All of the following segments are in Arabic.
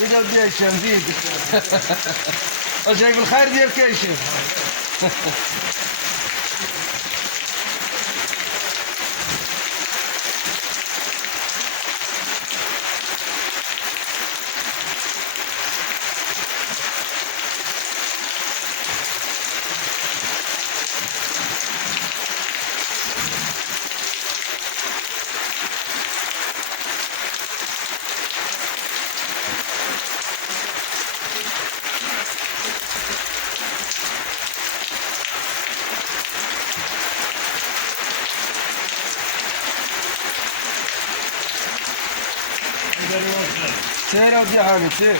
إذا بدي هشام زيد جايب الخير ديالك يا هشام. سير يا ودي حامد سير.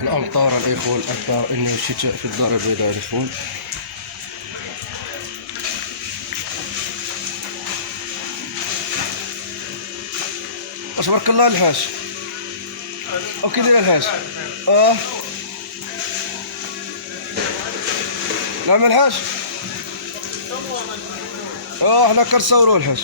الأمطار الإخوة، الأمطار إنه الشتاء في الدار البيضاء الإخوة. تبارك الله الحاج. وكي داير الحاج؟ نعم الحاج. حنا كنصوروا الحاج.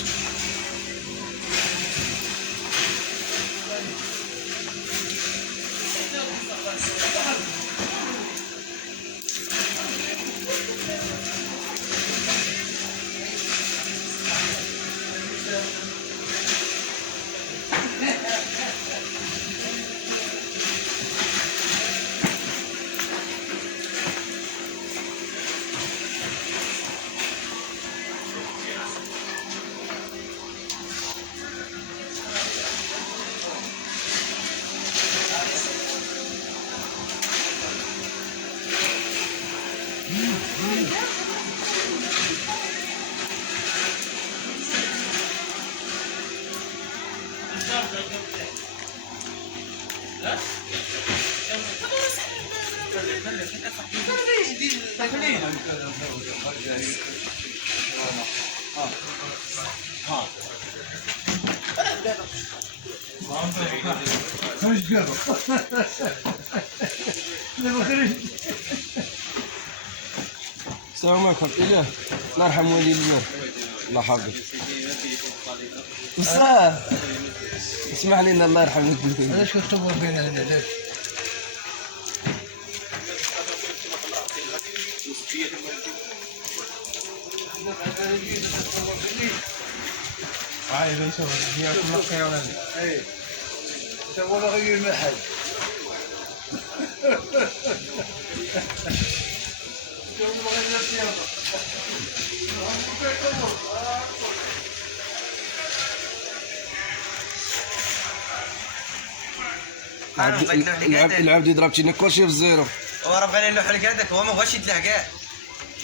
السلام عليكم. إله الله يرحم والدينا الله يحفظك. بصح اسمح لي الله يرحم والدينا. علاش كتصور فينا هنا علاش؟ عايز نصور هي كل خيالنا. اي انت ولا غير محل. العبد ضربتينا كلشي في الزيرو. هو راه بغى يلوح لك هذاك، هو ما بغاش يدلع كاع.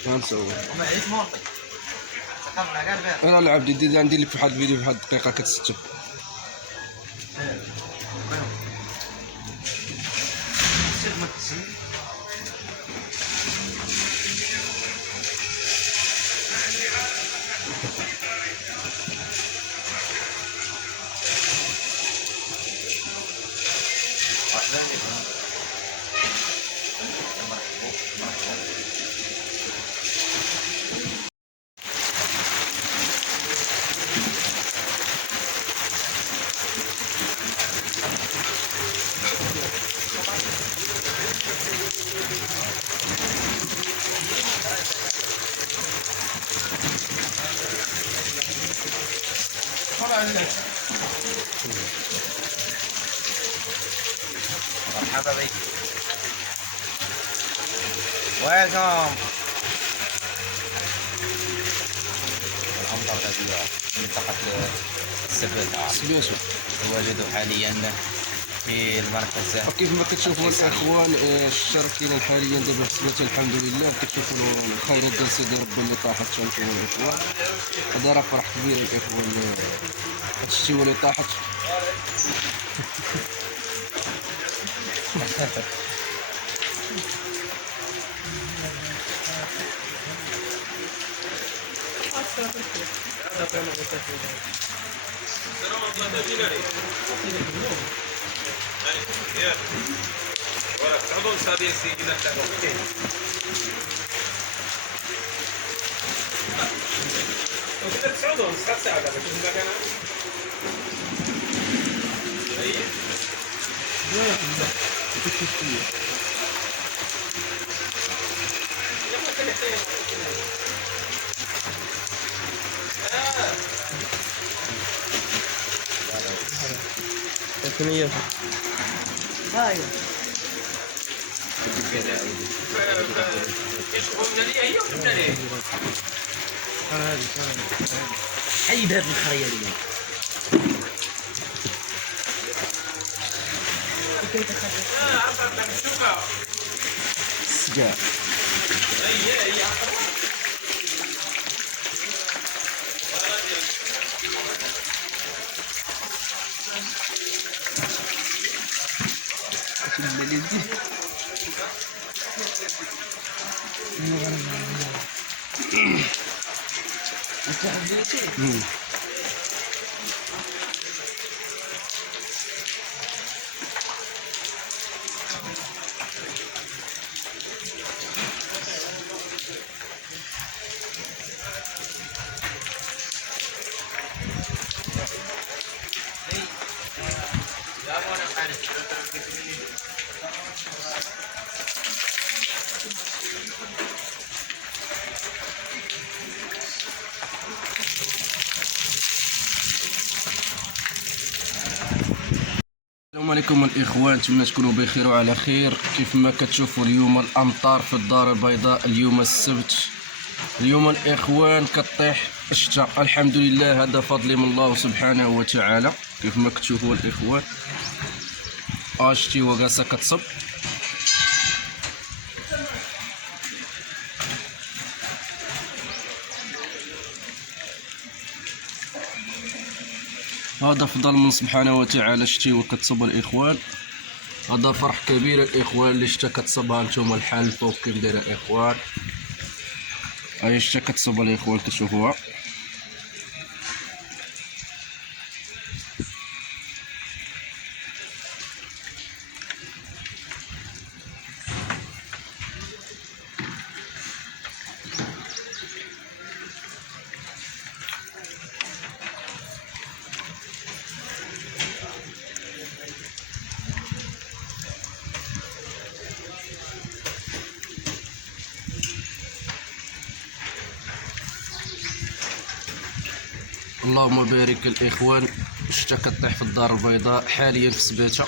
غنصور. وما عيش مورطي. صافي كاع البارح. انا العبد ندير لك واحد الفيديو في واحد الدقيقه كتستب. مرحبا بك. ويلكم. الأمطار غزيرة منطقة السبت سبيتو. تواجد حاليا في المركز. وكيف ما كتشوفوا الاخوان الشرق كاين حاليا دابا في سبيتو الحمد لله. كتشوفوا الخيرات ديال سيدي ربي اللي طاحت تنشوفوا الاخوان. هذا راه فرح كبير الاخوان. هاد الشتيوه اللي طاحت حيد هذه الخيالية. السقاع. السلام عليكم الاخوان، نتمنى تكونوا بخير وعلى خير. كيف ما كتشوفوا اليوم الامطار في الدار البيضاء. اليوم السبت، اليوم الاخوان كطيح الشتاء الحمد لله. هذا فضل من الله سبحانه وتعالى. كيف ما كتشوفوا الاخوان الشتيوه جالسه كتصب. هذا فضل من سبحانه وتعالى. الشتيوه كتصب الاخوان. هذا فرح كبير الاخوان. اللي شتا كتصبها نتوما الحال فوق كيف دايره الاخوان. هاي شتا كتصب الاخوان كتشوفوها. اللهم بارك الاخوان. الشتا كطيح في الدار البيضاء حاليا في سبيته.